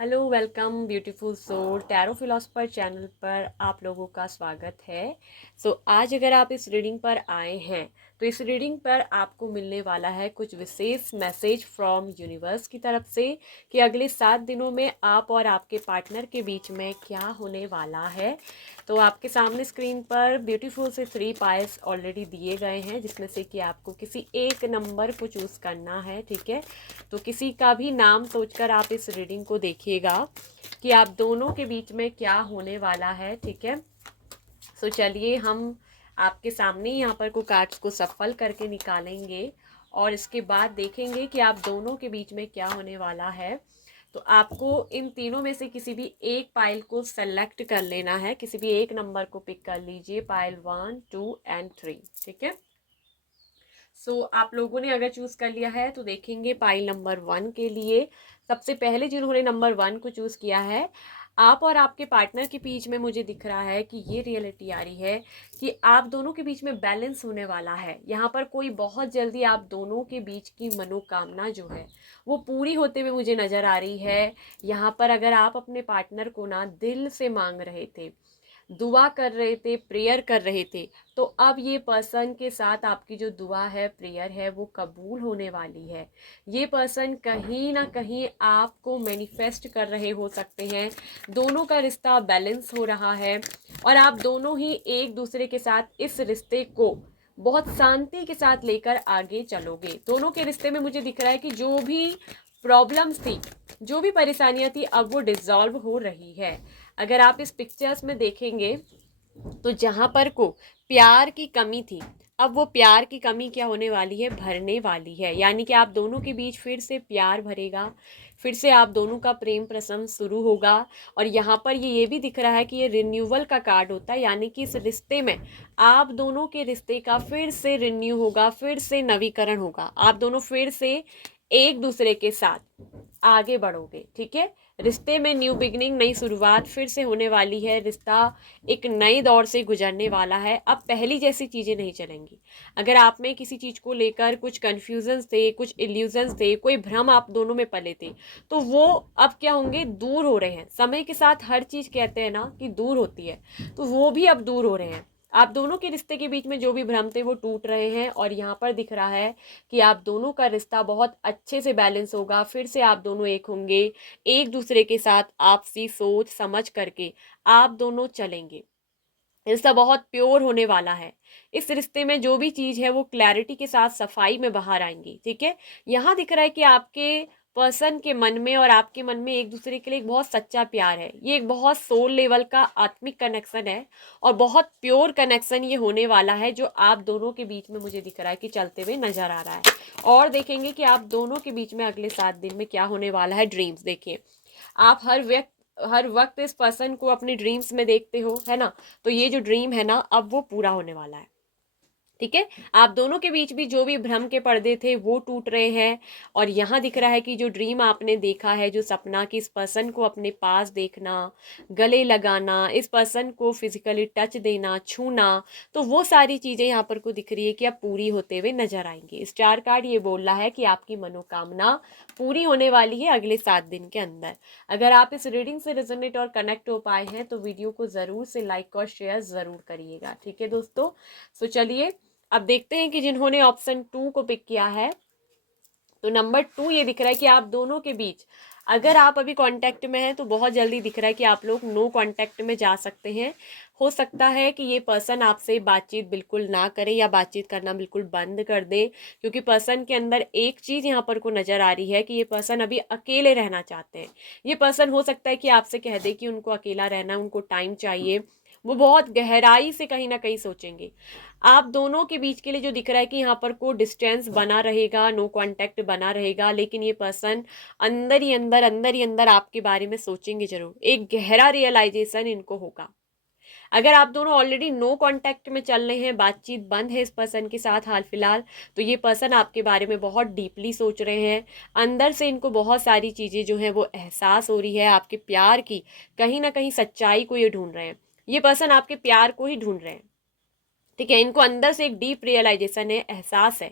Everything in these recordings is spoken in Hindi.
Hello welcome beautiful soul tarot philosopher channel पर आप लोगों का स्वागत है। आज अगर आप इस रीडिंग पर आए हैं तो इस रीडिंग पर आपको मिलने वाला है कुछ विशेष मैसेज फ्रॉम यूनिवर्स की तरफ से कि अगले 7 दिनों में आप और आपके पार्टनर के बीच में क्या होने वाला है। तो आपके सामने स्क्रीन पर ब्यूटीफुल से 3 पाइल्स ऑलरेडी दिए गए हैं, जिसमें से कि आपको किसी एक नंबर को चूज़ करना है। ठीक है, तो किसी का भी नाम सोचकर आप इस रीडिंग को देखिएगा कि आप दोनों के बीच में क्या होने वाला है। ठीक है, चलिए हम आपके सामने यहाँ पर को कार्ड्स को सफल करके निकालेंगे और इसके बाद देखेंगे कि आप दोनों के बीच में क्या होने वाला है। तो आपको इन तीनों में से किसी भी एक पाइल को सेलेक्ट कर लेना है, किसी भी एक नंबर को पिक कर लीजिए, पाइल 1, 2 एंड 3। ठीक है, आप लोगों ने अगर चूज कर लिया है तो देखेंगे पाइल नंबर 1 के लिए सबसे पहले जिन्होंने नंबर 1 को चूज किया है, आप और आपके पार्टनर के बीच में मुझे दिख रहा है कि ये रियलिटी आ रही है कि आप दोनों के बीच में बैलेंस होने वाला है। यहाँ पर कोई बहुत जल्दी आप दोनों के बीच की मनोकामना जो है वो पूरी होते हुए मुझे नजर आ रही है। यहाँ पर अगर आप अपने पार्टनर को ना दिल से मांग रहे थे, दुआ कर रहे थे, प्रेयर कर रहे थे, तो अब ये पर्सन के साथ आपकी जो दुआ है, प्रेयर है, वो कबूल होने वाली है। ये पर्सन कहीं ना कहीं आपको मैनिफेस्ट कर रहे हो सकते हैं। दोनों का रिश्ता बैलेंस हो रहा है और आप दोनों ही एक दूसरे के साथ इस रिश्ते को बहुत शांति के साथ लेकर आगे चलोगे। दोनों के रिश्ते में मुझे दिख रहा है कि जो भी प्रॉब्लम्स थी, जो भी परेशानियां थी, अब वो डिसॉल्व हो रही है। अगर आप इस पिक्चर्स में देखेंगे तो जहां पर को प्यार की कमी थी, अब वो प्यार की कमी क्या होने वाली है, भरने वाली है। यानी कि आप दोनों के बीच फिर से प्यार भरेगा, फिर से आप दोनों का प्रेम प्रसंग शुरू होगा। और यहाँ पर ये भी दिख रहा है कि ये रिन्यूअल का कार्ड होता है, यानी कि इस रिश्ते में आप दोनों के रिश्ते का फिर से रिन्यू होगा, फिर से नवीकरण होगा। आप दोनों फिर से एक दूसरे के साथ आगे बढ़ोगे। ठीक है, रिश्ते में न्यू बिगनिंग, नई शुरुआत फिर से होने वाली है। रिश्ता एक नए दौर से गुजरने वाला है। अब पहली जैसी चीजें नहीं चलेंगी। अगर आप में किसी चीज को लेकर कुछ कंफ्यूजन थे, कुछ इल्यूजन्स थे, कोई भ्रम आप दोनों में पले थे, तो वो अब क्या होंगे, दूर हो रहे हैं। समय के साथ हर चीज कहते हैं ना कि दूर होती है, तो वो भी अब दूर हो रहे हैं। आप दोनों के रिश्ते के बीच में जो भी भ्रम थे वो टूट रहे हैं और यहाँ पर दिख रहा है कि आप दोनों का रिश्ता बहुत अच्छे से बैलेंस होगा। फिर से आप दोनों एक होंगे, एक दूसरे के साथ आपसी सोच समझ करके आप दोनों चलेंगे। रिश्ता बहुत प्योर होने वाला है। इस रिश्ते में जो भी चीज है वो क्लैरिटी के साथ सफाई में बाहर आएंगी। ठीक है, यहाँ दिख रहा है कि आपके पर्सन के मन में और आपके मन में एक दूसरे के लिए एक बहुत सच्चा प्यार है। ये एक बहुत सोल लेवल का आत्मिक कनेक्शन है और बहुत प्योर कनेक्शन ये होने वाला है, जो आप दोनों के बीच में मुझे दिख रहा है कि चलते हुए नजर आ रहा है। और देखेंगे कि आप दोनों के बीच में अगले 7 दिन में क्या होने वाला है। ड्रीम्स देखिए, आप हर वक्त इस पर्सन को अपने ड्रीम्स में देखते हो, है ना। तो ये जो ड्रीम है ना, अब वो पूरा होने वाला है। ठीक है, आप दोनों के बीच भी जो भी भ्रम के पर्दे थे वो टूट रहे हैं। और यहाँ दिख रहा है कि जो ड्रीम आपने देखा है, जो सपना कि इस पर्सन को अपने पास देखना, गले लगाना, इस पर्सन को फिजिकली टच देना, छूना, तो वो सारी चीजें यहाँ पर को दिख रही है कि अब पूरी होते हुए नजर आएंगी। स्टार कार्ड ये बोल रहा है कि आपकी मनोकामना पूरी होने वाली है अगले 7 दिन के अंदर। अगर आप इस रीडिंग से रेजोनेट और कनेक्ट हो पाए हैं तो वीडियो को जरूर से लाइक और शेयर जरूर करिएगा। ठीक है दोस्तों, चलिए अब देखते हैं कि जिन्होंने ऑप्शन 2 को पिक किया है, तो नंबर 2 ये दिख रहा है कि आप दोनों के बीच अगर आप अभी कांटेक्ट में हैं तो बहुत जल्दी दिख रहा है कि आप लोग नो कांटेक्ट में जा सकते हैं। हो सकता है कि ये पर्सन आपसे बातचीत बिल्कुल ना करे या बातचीत करना बिल्कुल बंद कर दे, क्योंकि पर्सन के अंदर एक चीज यहाँ पर को नजर आ रही है कि ये पर्सन अभी अकेले रहना चाहते हैं। ये पर्सन हो सकता है कि आपसे कह दे कि उनको अकेला रहना, उनको टाइम चाहिए। वो बहुत गहराई से कहीं ना कहीं सोचेंगे। आप दोनों के बीच के लिए जो दिख रहा है कि यहाँ पर को डिस्टेंस बना रहेगा, नो कांटेक्ट बना रहेगा, लेकिन ये पर्सन अंदर ही अंदर आपके बारे में सोचेंगे जरूर। एक गहरा रियलाइजेशन इनको होगा। अगर आप दोनों ऑलरेडी नो कांटेक्ट में चल रहे हैं, बातचीत बंद है इस पर्सन के साथ हाल फिलहाल, तो ये पर्सन आपके बारे में बहुत डीपली सोच रहे हैं। अंदर से इनको बहुत सारी चीजें जो है वो एहसास हो रही है आपके प्यार की, कहीं ना कहीं सच्चाई को ये ढूंढ रहे हैं। ये पर्सन आपके प्यार को ही ढूंढ रहे हैं। ठीक है, इनको अंदर से एक डीप रियलाइजेशन है, एहसास है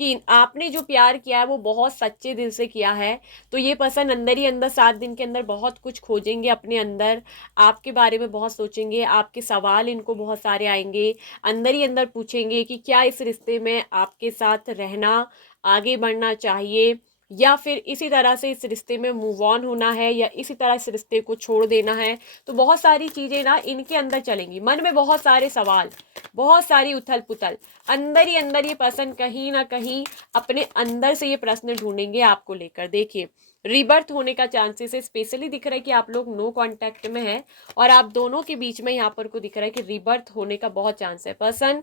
कि आपने जो प्यार किया है वो बहुत सच्चे दिल से किया है, तो ये पर्सन अंदर ही अंदर 7 दिन के अंदर बहुत कुछ खोजेंगे अपने अंदर, आपके बारे में बहुत सोचेंगे, आपके सवाल इनको बहुत सारे आएंगे, अंदर ही अंदर पूछेंगे कि क्या इस रिश्ते में आपके साथ रहना, आगे बढ़ना चाहिए, या फिर इसी तरह से इस रिश्ते में मूव ऑन होना है, या इसी तरह इस रिश्ते को छोड़ देना है। तो बहुत सारी चीज़ें ना इनके अंदर चलेंगी, मन में बहुत सारे सवाल, बहुत सारी उथल पुथल, अंदर ही अंदर ये पर्सन कहीं ना कहीं अपने अंदर से ये प्रश्न ढूंढेंगे आपको लेकर। देखिए, रिबर्थ होने का चांसेस है, स्पेशली दिख रहा है कि आप लोग नो कांटेक्ट में है और आप दोनों के बीच में यहाँ पर को दिख रहा है कि रिबर्थ होने का बहुत चांस है। पर्सन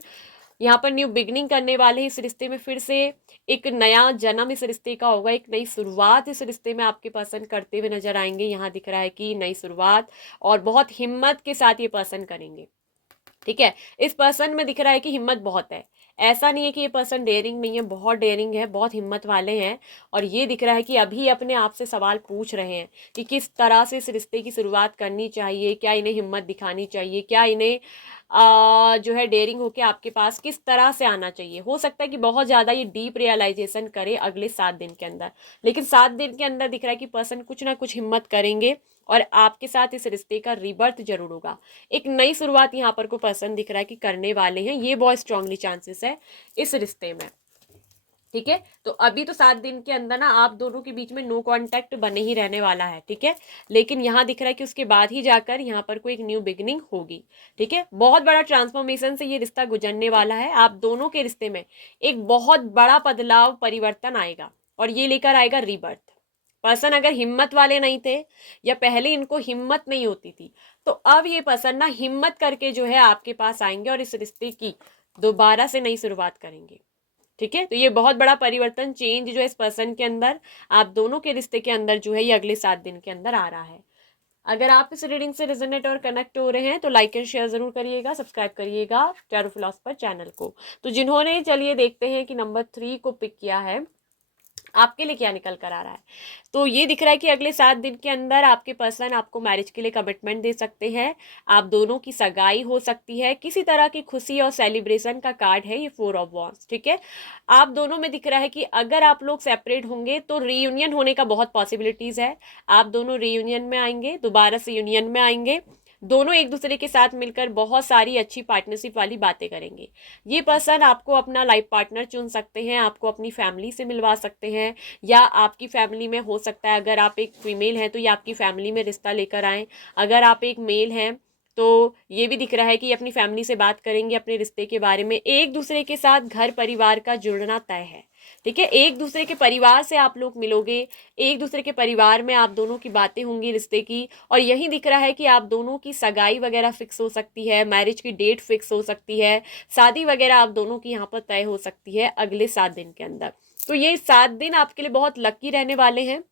यहाँ पर न्यू बिगनिंग करने वाले हैं इस रिश्ते में, फिर से एक नया जन्म इस रिश्ते का होगा, एक नई शुरुआत इस रिश्ते में आपके पर्सन करते हुए नजर आएंगे। यहाँ दिख रहा है कि नई शुरुआत, और बहुत हिम्मत के साथ ये पर्सन करेंगे। ठीक है, इस पर्सन में दिख रहा है कि हिम्मत बहुत है, ऐसा नहीं है कि ये पर्सन डेयरिंग नहीं है, बहुत डेयरिंग है, बहुत हिम्मत वाले हैं। और ये दिख रहा है कि अभी अपने आप से सवाल पूछ रहे हैं कि किस तरह से इस रिश्ते की शुरुआत करनी चाहिए, क्या इन्हें हिम्मत दिखानी चाहिए, क्या इन्हें जो है डेयरिंग होके आपके पास किस तरह से आना चाहिए। हो सकता है कि बहुत ज़्यादा ये डीप रियलाइजेशन करे अगले 7 दिन के अंदर, लेकिन 7 दिन के अंदर दिख रहा है कि पर्सन कुछ ना कुछ हिम्मत करेंगे और आपके साथ इस रिश्ते का रिबर्थ जरूर होगा। एक नई शुरुआत यहाँ पर को पर्सन दिख रहा है कि करने वाले हैं, ये बहुत स्ट्रांगली चांसेस है इस रिश्ते में। ठीक है, तो अभी तो 7 दिन के अंदर ना आप दोनों के बीच में नो कांटेक्ट बने ही रहने वाला है। ठीक है, लेकिन यहाँ दिख रहा है कि उसके बाद ही जाकर यहाँ पर कोई एक न्यू बिगनिंग होगी। ठीक है, बहुत बड़ा ट्रांसफॉर्मेशन से ये रिश्ता गुजरने वाला है, आप दोनों के रिश्ते में एक बहुत बड़ा बदलाव परिवर्तन आएगा और ये लेकर आएगा रीबर्थ। पर्सन अगर हिम्मत वाले नहीं थे या पहले इनको हिम्मत नहीं होती थी, तो अब ये पर्सन ना हिम्मत करके जो है आपके पास आएंगे और इस रिश्ते की दोबारा से नई शुरुआत करेंगे। ठीक है, तो ये बहुत बड़ा परिवर्तन, चेंज जो है इस पर्सन के अंदर, आप दोनों के रिश्ते के अंदर जो है ये अगले 7 दिन के अंदर आ रहा है। अगर आप इस रीडिंग से रेजोनेट और कनेक्ट हो रहे हैं तो लाइक एंड शेयर जरूर करिएगा, सब्सक्राइब करिएगा टैरो फिलॉसफर चैनल को। तो जिन्होंने, चलिए देखते हैं कि नंबर 3 को पिक किया है, आपके लिए क्या निकल कर आ रहा है। तो ये दिख रहा है कि अगले 7 दिन के अंदर आपके पर्सन आपको मैरिज के लिए कमिटमेंट दे सकते हैं, आप दोनों की सगाई हो सकती है, किसी तरह की खुशी और सेलिब्रेशन का कार्ड है ये 4 ऑफ वॉन्ड्स। ठीक है, आप दोनों में दिख रहा है कि अगर आप लोग सेपरेट होंगे तो रीयूनियन होने का बहुत पॉसिबिलिटीज है, आप दोनों रीयूनियन में आएंगे, दोबारा से यूनियन में आएंगे, दोनों एक दूसरे के साथ मिलकर बहुत सारी अच्छी पार्टनरशिप वाली बातें करेंगे। ये पर्सन आपको अपना लाइफ पार्टनर चुन सकते हैं, आपको अपनी फैमिली से मिलवा सकते हैं, या आपकी फैमिली में हो सकता है, अगर आप एक फीमेल हैं तो ये आपकी फैमिली में रिश्ता लेकर आए, अगर आप एक मेल हैं तो ये भी दिख रहा है कि अपनी फैमिली से बात करेंगे अपने रिश्ते के बारे में। एक दूसरे के साथ घर परिवार का जुड़ना तय है। ठीक है, एक दूसरे के परिवार से आप लोग मिलोगे, एक दूसरे के परिवार में आप दोनों की बातें होंगी रिश्ते की, और यही दिख रहा है कि आप दोनों की सगाई वगैरह फिक्स हो सकती है, मैरिज की डेट फिक्स हो सकती है, शादी वगैरह आप दोनों की यहाँ पर तय हो सकती है अगले 7 दिन के अंदर। तो ये 7 दिन आपके लिए बहुत लकी रहने वाले हैं,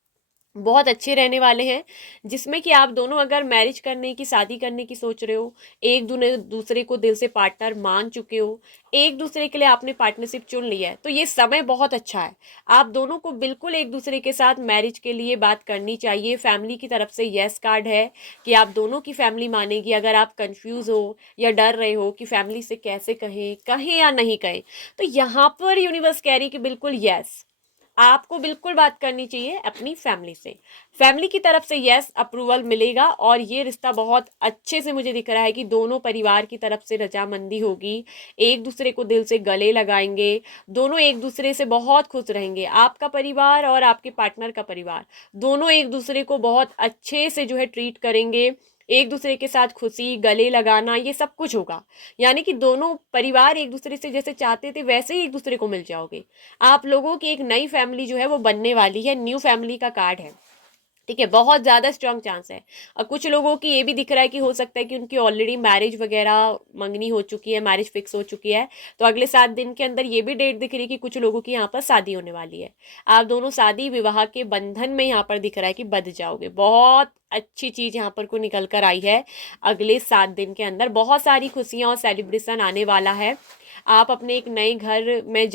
बहुत अच्छे रहने वाले हैं, जिसमें कि आप दोनों अगर मैरिज करने की, शादी करने की सोच रहे हो, एक दूसरे को दिल से पार्टनर मान चुके हो, एक दूसरे के लिए आपने पार्टनरशिप चुन लिया है, तो ये समय बहुत अच्छा है। आप दोनों को बिल्कुल एक दूसरे के साथ मैरिज के लिए बात करनी चाहिए। फैमिली की तरफ से यस कार्ड है कि आप दोनों की फैमिली मानेगी। अगर आप कंफ्यूज हो या डर रहे हो कि फैमिली से कैसे कहें, कहें या नहीं कहें, तो यहाँ पर यूनिवर्स कह रही कि बिल्कुल यस, आपको बिल्कुल बात करनी चाहिए अपनी फैमिली से। फैमिली की तरफ से यस अप्रूवल मिलेगा और ये रिश्ता बहुत अच्छे से, मुझे दिख रहा है कि दोनों परिवार की तरफ से रजामंदी होगी, एक दूसरे को दिल से गले लगाएंगे, दोनों एक दूसरे से बहुत खुश रहेंगे। आपका परिवार और आपके पार्टनर का परिवार दोनों एक दूसरे को बहुत अच्छे से जो है ट्रीट करेंगे, एक दूसरे के साथ खुशी, गले लगाना, ये सब कुछ होगा। यानी कि दोनों परिवार एक दूसरे से जैसे चाहते थे वैसे ही एक दूसरे को मिल जाओगे। आप लोगों की एक नई फैमिली जो है वो बनने वाली है, न्यू फैमिली का कार्ड है। ठीक है, बहुत ज़्यादा स्ट्रांग चांस है। और कुछ लोगों की ये भी दिख रहा है कि हो सकता है कि उनकी ऑलरेडी मैरिज वगैरह मंगनी हो चुकी है, मैरिज फिक्स हो चुकी है, तो अगले 7 दिन के अंदर ये भी डेट दिख रही है कि कुछ लोगों की यहाँ पर शादी होने वाली है। आप दोनों शादी विवाह के बंधन में यहाँ पर दिख रहा है कि बंध जाओगे। बहुत अच्छी चीज़ यहाँ पर को निकल कर आई है। अगले 7 दिन के अंदर बहुत सारी खुशियाँ और सेलिब्रेशन आने वाला है। आप अपने एक नए घर में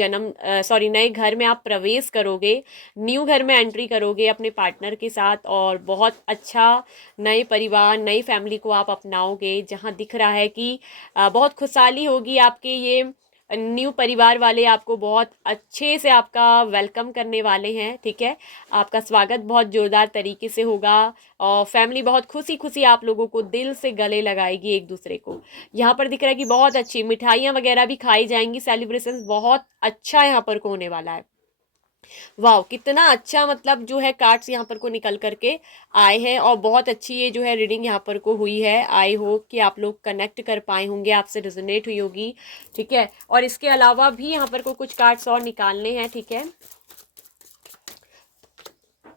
नए घर में आप प्रवेश करोगे, न्यू घर में एंट्री करोगे अपने पार्टनर के साथ, और बहुत अच्छा नए परिवार, नई फैमिली को आप अपनाओगे, जहां दिख रहा है कि बहुत खुशहाली होगी आपके ये न्यू परिवार वाले आपको बहुत अच्छे से आपका वेलकम करने वाले हैं, ठीक है। आपका स्वागत बहुत जोरदार तरीके से होगा और फैमिली बहुत खुशी खुशी आप लोगों को दिल से गले लगाएगी एक दूसरे को। यहाँ पर दिख रहा है कि बहुत अच्छी मिठाइयाँ वगैरह भी खाई जाएंगी, सेलिब्रेशन बहुत अच्छा यहाँ पर को होने वाला है। वाह कितना अच्छा, मतलब जो है कार्ड्स यहाँ पर को निकल करके आए हैं और बहुत अच्छी ये जो है रीडिंग यहाँ पर को हुई है। आई होप कि आप लोग कनेक्ट कर पाए होंगे, आपसे रिजोनेट हुई होगी, ठीक है। और इसके अलावा भी यहाँ पर को कुछ कार्ड्स और निकालने हैं, ठीक है।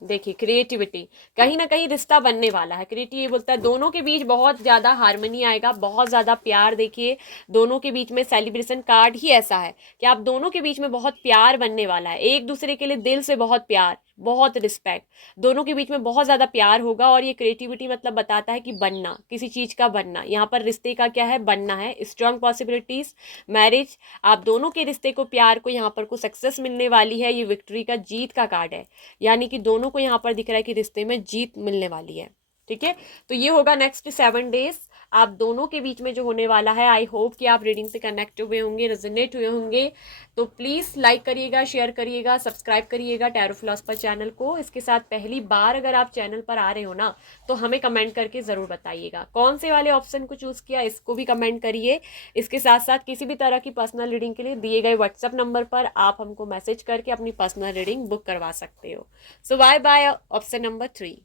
देखिए क्रिएटिविटी, कहीं ना कहीं रिश्ता बनने वाला है। क्रिएटिव ये बोलता है दोनों के बीच बहुत ज़्यादा हार्मनी आएगा, बहुत ज़्यादा प्यार। देखिए दोनों के बीच में सेलिब्रेशन कार्ड ही ऐसा है कि आप दोनों के बीच में बहुत प्यार बनने वाला है, एक दूसरे के लिए दिल से बहुत प्यार, बहुत रिस्पेक्ट, दोनों के बीच में बहुत ज़्यादा प्यार होगा। और ये क्रिएटिविटी मतलब बताता है कि बनना, किसी चीज़ का बनना, यहाँ पर रिश्ते का क्या है, बनना है। स्ट्रांग पॉसिबिलिटीज, मैरिज, आप दोनों के रिश्ते को, प्यार को यहाँ पर को सक्सेस मिलने वाली है। ये विक्ट्री का, जीत का कार्ड है, यानी कि दोनों को यहाँ पर दिख रहा है कि रिश्ते में जीत मिलने वाली है, ठीक है। तो ये होगा नेक्स्ट 7 डेज आप दोनों के बीच में जो होने वाला है। आई होप कि आप रीडिंग से कनेक्ट हुए होंगे, रेजोनेट हुए होंगे। तो प्लीज़ लाइक करिएगा, शेयर करिएगा, सब्सक्राइब करिएगा टैरो फिलॉसफर चैनल को। इसके साथ पहली बार अगर आप चैनल पर आ रहे हो ना, तो हमें कमेंट करके ज़रूर बताइएगा कौन से वाले ऑप्शन को चूज़ किया, इसको भी कमेंट करिए। इसके साथ साथ किसी भी तरह की पर्सनल रीडिंग के लिए दिए गए व्हाट्सएप नंबर पर आप हमको मैसेज करके अपनी पर्सनल रीडिंग बुक करवा सकते हो। सो बाय बाय, ऑप्शन नंबर 3।